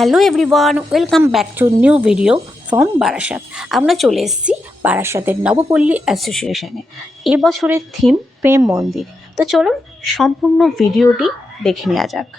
Hello everyone, welcome back to new video from Barasat. আমরা চলে এসেছি বারাসাতের নবপল্লী অ্যাসোসিয়েশনে। এবছরের থিম প্রেম মন্দির। তো চলুন সম্পূর্ণ ভিডিওটি দেখে নেওয়া যাক।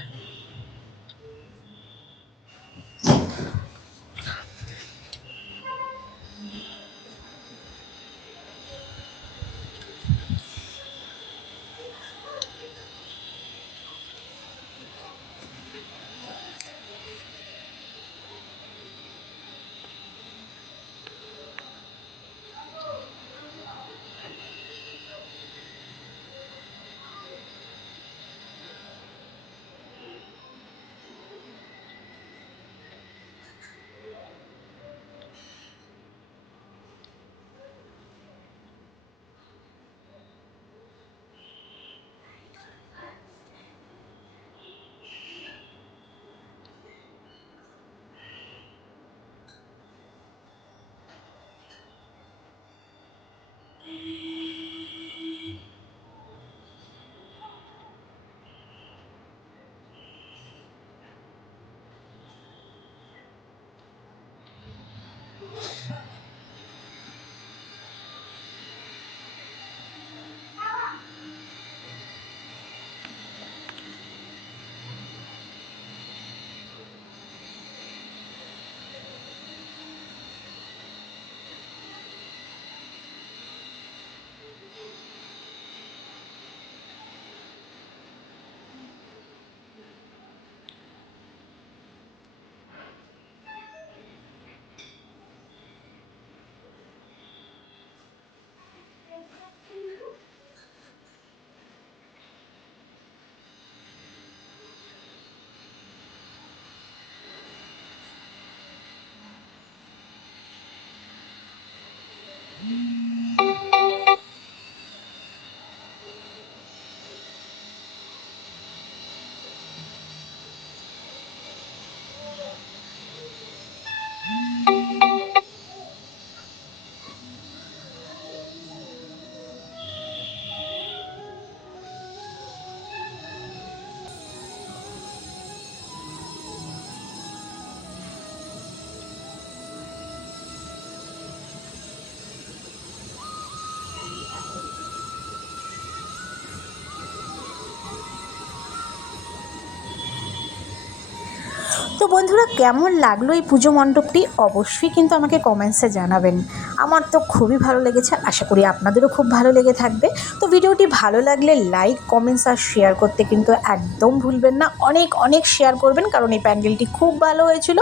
তো বন্ধুরা, কেমন লাগলো এই পুজো মণ্ডপটি অবশ্যই কিন্তু আমাকে কমেন্টসে জানাবেন। আমার তো খুবই ভালো লেগেছে, আশা করি আপনাদেরও খুব ভালো লেগে থাকবে। তো ভিডিওটি ভালো লাগলে লাইক, কমেন্টস আর শেয়ার করতে কিন্তু একদম ভুলবেন না। অনেক অনেক শেয়ার করবেন, কারণ এই প্যান্ডেলটি খুব ভালো হয়েছিল।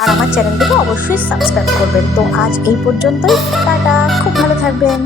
আর আমার চ্যানেলটিকে অবশ্যই সাবস্ক্রাইব করবেন। তো আজ এই পর্যন্তই, টাটা, খুব ভালো থাকবেন।